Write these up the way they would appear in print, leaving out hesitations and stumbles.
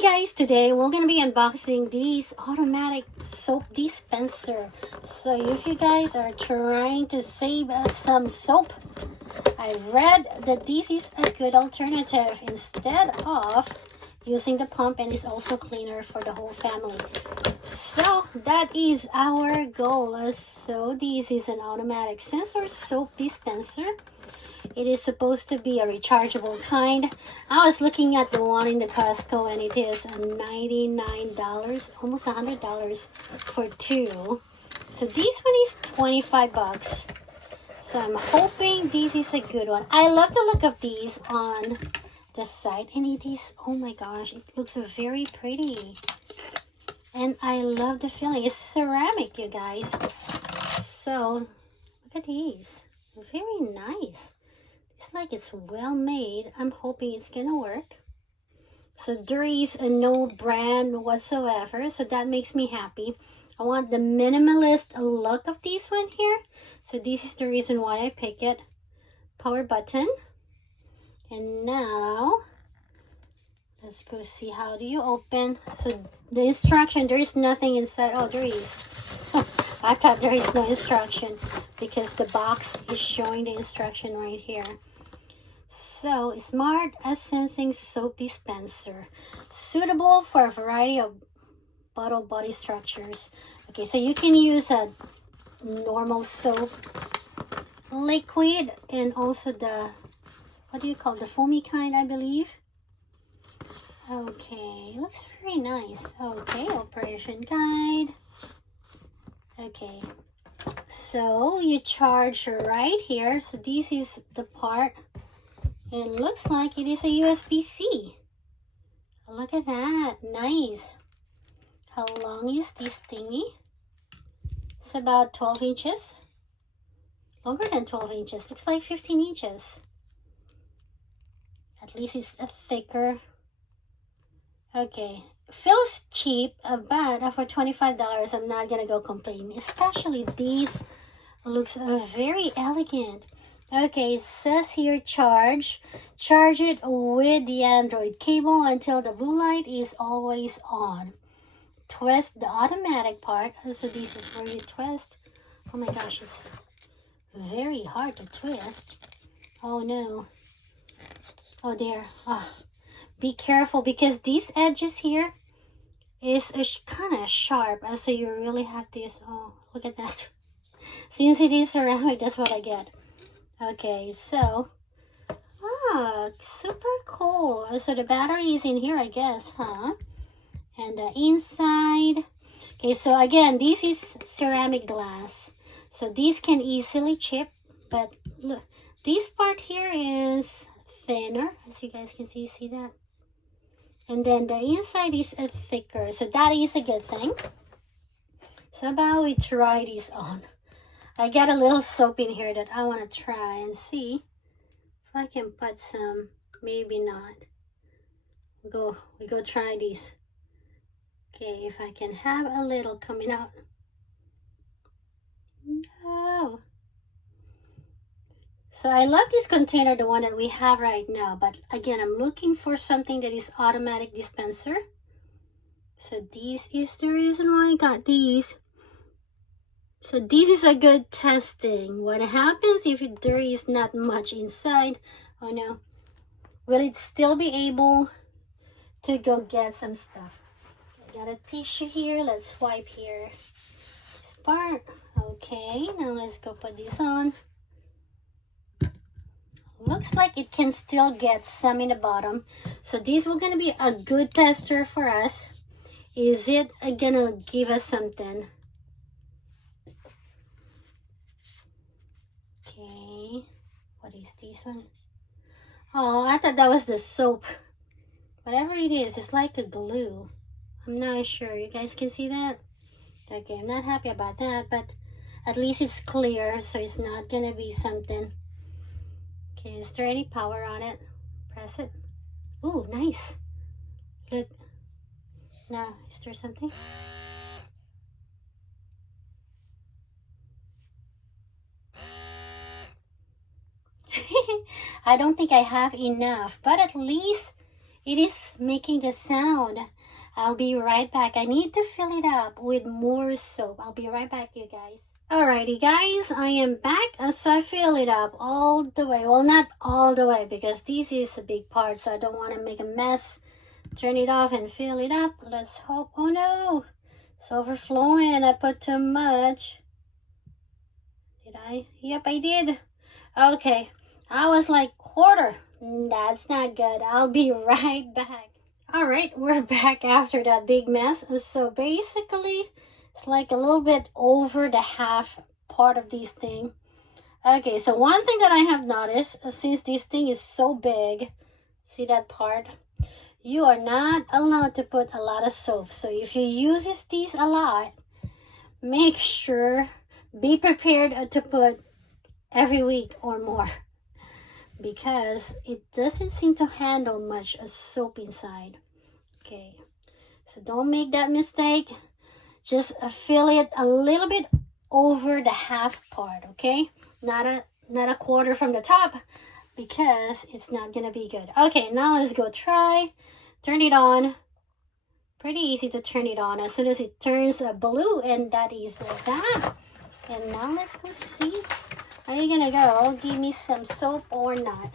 Hey guys, today we're gonna be unboxing these automatic soap dispenser. So if you guys are trying to save some soap, I read that this is a good alternative instead of using the pump, and it's also cleaner for the whole family. So that is our goal. So this is an automatic sensor soap dispenser. It is supposed to be a rechargeable kind. I was looking at the one in the Costco and it is $99, almost $100 for two. So this one is 25 bucks. So I'm hoping this is a good one. I love the look of these on the side, and it is, oh my gosh, it looks very pretty. And I love the feeling. It's ceramic, you guys. So look at these. Very nice. It's like it's well made. I'm hoping it's gonna work. So there is no brand whatsoever, so that makes me happy. I want the minimalist look of this one here, so this is the reason why I pick it. Power button. And now let's go see, how do you open? So the instruction, there is nothing inside. Oh, there is. I thought there is no instruction because the box is showing the instruction right here. So, smart sensing soap dispenser, suitable for a variety of bottle body structures. Okay, so you can use a normal soap liquid and also the, what do you call, the foamy kind, I believe. Okay, looks very nice. Okay, operation guide. Okay, so you charge right here. So this is the part. It looks like it is a USB-C. Look at that. Nice. How long is this thingy? It's about 12 inches. Longer than 12 inches. Looks like 15 inches. At least it's a thicker. Okay. Feels cheap, but for $25, I'm not going to go complain. Especially these looks very elegant. Okay, it says here charge it with the Android cable until the blue light is always on. Twist the automatic part. So this is where you twist. Oh my gosh, it's very hard to twist. Oh no. Oh there. Oh, be careful because these edges here is kind of sharp. So you really have this. Oh, look at that. Since it is ceramic, that's what I get. Okay, so, super cool. So the battery is in here, I guess, huh? And the inside. Okay, so again, this is ceramic glass. So these can easily chip, but look, this part here is thinner, as you guys can see that? And then the inside is thicker, so that is a good thing. So how about we try this on? I got a little soap in here that I want to try and see if I can put some. Maybe not. We go try this. Okay, if I can have a little coming out. No. So I love this container, the one that we have right now. But again, I'm looking for something that is automatic dispenser. So this is the reason why I got these. So this is a good testing. What happens if there is not much inside? Oh no. Will it still be able to go get some stuff? I got a tissue here. Let's wipe here. This part. Okay, now let's go put this on. Looks like it can still get some in the bottom. So this will gonna be a good tester for us. Is it gonna give us something? Okay, what is this one? Oh, I thought that was the soap. Whatever it is, it's like a glue. I'm not sure. You guys can see that? Okay, I'm not happy about that, but at least it's clear, so it's not gonna be something. Okay, is there any power on it? Press it. Ooh, nice. Look. Now, is there something? I don't think I have enough, but at least It is making the sound. I'll be right back. I need to fill it up with more soap. I'll be right back, you guys. Alrighty, guys, I am back as I fill it up all the way. Well, not all the way because this is a big part, so I don't want to make a mess. Turn it off and fill it up. Let's hope. Oh no, it's overflowing. I put too much. Did I? Yep, I did. Okay, I was like quarter. That's not good. I'll be right back. Alright, we're back after that big mess. So basically, it's like a little bit over the half part of this thing. Okay, so one thing that I have noticed, since this thing is so big, see that part? You are not allowed to put a lot of soap. So if you use these a lot, make sure, be prepared to put every week or more. Because it doesn't seem to handle much soap inside. Okay, so don't make that mistake. Just fill it a little bit over the half part, okay? Not a quarter from the top, because it's not gonna be good. Okay, now let's go try. Turn it on. Pretty easy to turn it on as soon as it turns blue, and that is that. And now let's go see. Are you gonna go give me some soap or not?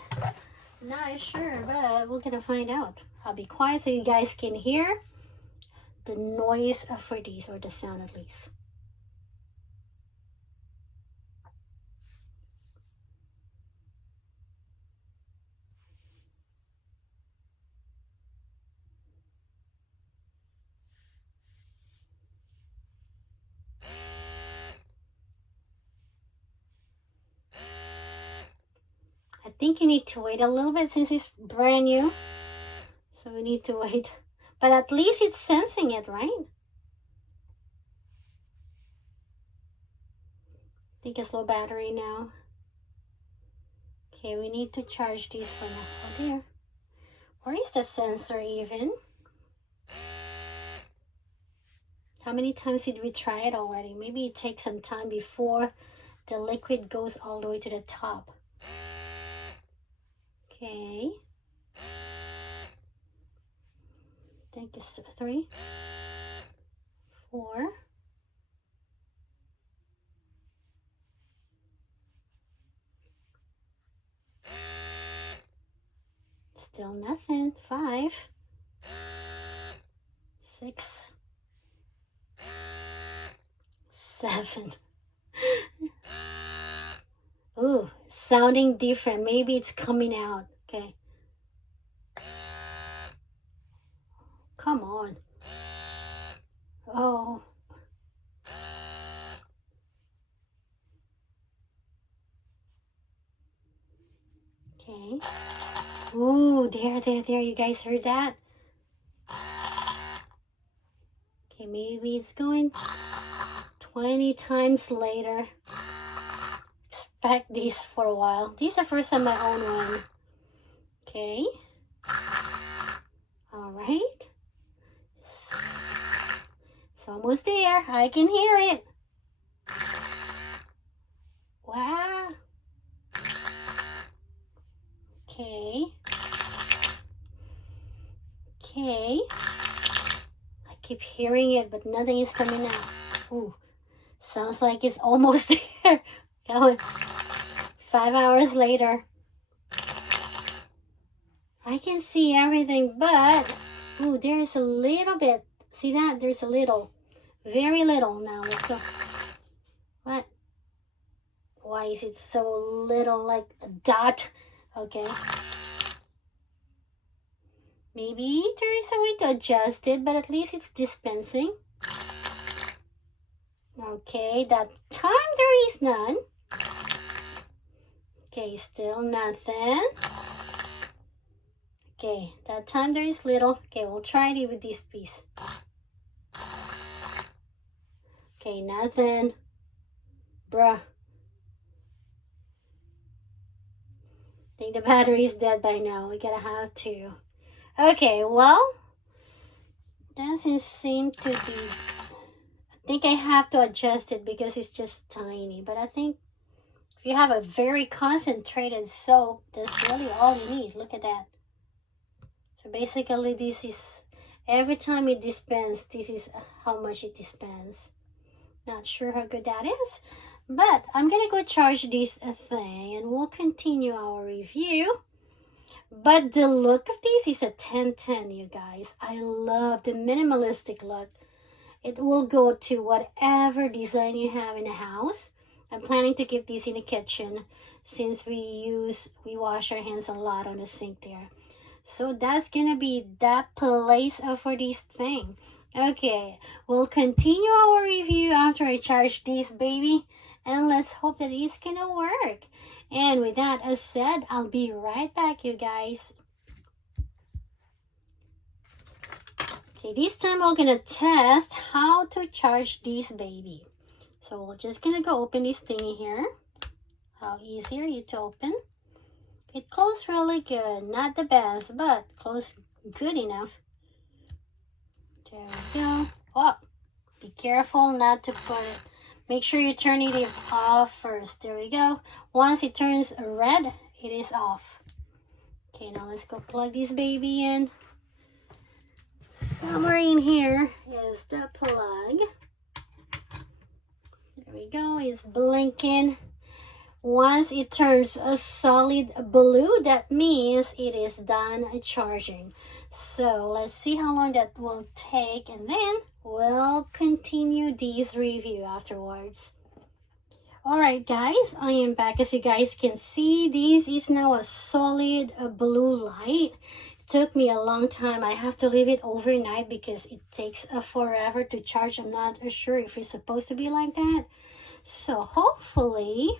Not sure, but we're gonna find out. I'll be quiet so you guys can hear the noise for these, or the sound at least. I think you need to wait a little bit since it's brand new. So we need to wait. But at least it's sensing it, right? I think it's low battery now. Okay, we need to charge these for now. Oh dear. Where is the sensor even? How many times did we try it already? Maybe it takes some time before the liquid goes all the way to the top. Okay. I think it's 3, 4. Still nothing. 5, 6, 7. Ooh, sounding different. Maybe it's coming out. Okay. Come on. Oh. Okay. Ooh, there. You guys heard that? Okay, maybe it's going 20 times later. Expect this for a while. This is the first time I own one. Okay. Alright. It's almost there. I can hear it. Wow. Okay. Okay. I keep hearing it, but nothing is coming out. Ooh. Sounds like it's almost there. Going 5 hours later. I can see everything, but ooh, there's a little bit. See that? There's a little. Very little. Now let's go. What? Why is it so little, like a dot? Okay. Maybe there is a way to adjust it, but at least it's dispensing. Okay, that time there is none. Okay, still nothing. Okay, that time there is little. Okay, we'll try it with this piece. Okay, nothing. Bruh. I think the battery is dead by now. We gotta have to. Okay, well, doesn't seem to be. I think I have to adjust it because it's just tiny. But I think if you have a very concentrated soap, that's really all you need. Look at that. So basically this is, every time it dispenses, this is how much it dispenses. Not sure how good that is, but I'm gonna go charge this thing and we'll continue our review. But the look of this is a 10/10, you guys. I love the minimalistic look. It will go to whatever design you have in the house. I'm planning to keep this in the kitchen since we wash our hands a lot on the sink there. So that's gonna be that place for this thing. Okay, we'll continue our review after I charge this baby, and let's hope that it's gonna work. And with that as said, I'll be right back, you guys. Okay, this time we're gonna test how to charge this baby. So we're just gonna go open this thingy here. How easy are you to open? It closed really good, not the best, but closed good enough. There we go. Oh, be careful not to put it. Make sure you turn it off first. There we go. Once it turns red, it is off. Okay, now let's go plug this baby in. Somewhere in here is the plug. There we go. It's blinking. Once it turns a solid blue, that means it is done charging. So let's see how long that will take, and then we'll continue this review afterwards. Alright guys, I am back. As you guys can see, this is now a solid blue light. It took me a long time. I have to leave it overnight because it takes forever to charge. I'm not sure if it's supposed to be like that. So hopefully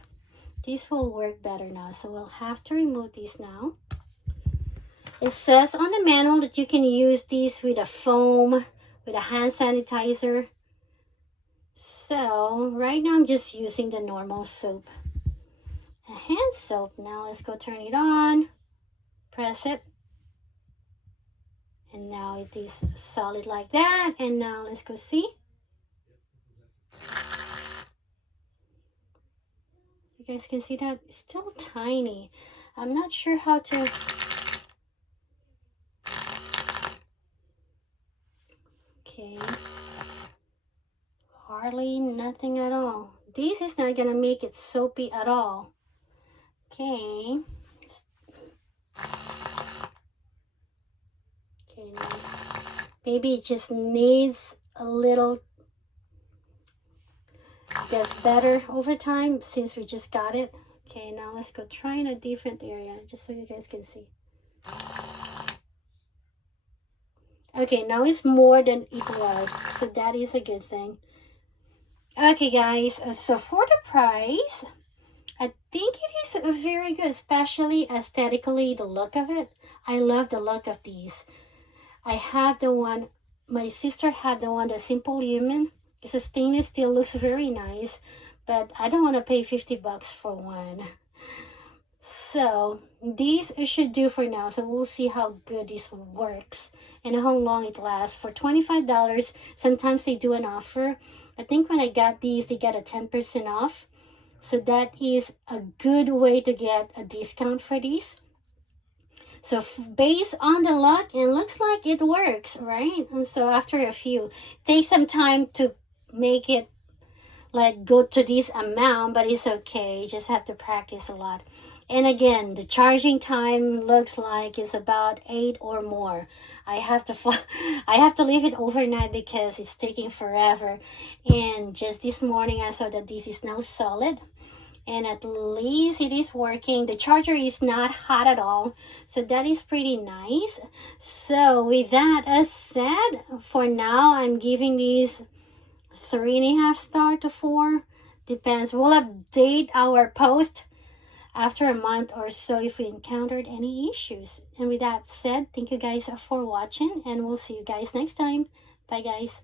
this will work better now. So we'll have to remove this now. It says on the manual that you can use this with a foam, with a hand sanitizer. So right now I'm just using the normal soap. A hand soap. Now let's go turn it on. Press it. And now it is solid like that. And now let's go see. You guys can see that it's still tiny. I'm not sure how to... Okay. Hardly nothing at all. This is not gonna make it soapy at all. Okay. Okay, now maybe it just needs a little, gets better over time since we just got it. Okay, now let's go try in a different area just so you guys can see. Okay, now it's more than it was, so that is a good thing. Okay guys, so for the price, I think it is very good, especially aesthetically, the look of it. I love the look of these. I have the one, my sister had the one, the Simple Human. It's a stainless steel, looks very nice, but I don't want to pay 50 bucks for one. So these should do for now. So we'll see how good this works and how long it lasts. For $25, sometimes they do an offer. I think when I got these, they get a 10% off. So that is a good way to get a discount for these. So based on the look, it looks like it works, right? And so after a few, take some time to make it like go to this amount, but it's okay. You just have to practice a lot. And again, the charging time looks like it's about 8 or more. I have to leave it overnight because it's taking forever. And just this morning, I saw that this is now solid. And at least it is working. The charger is not hot at all. So that is pretty nice. So with that as said, for now, I'm giving these 3.5 star to 4. Depends. We'll update our post after a month or so if we encountered any issues. And with that said, thank you guys for watching, and we'll see you guys next time. Bye guys.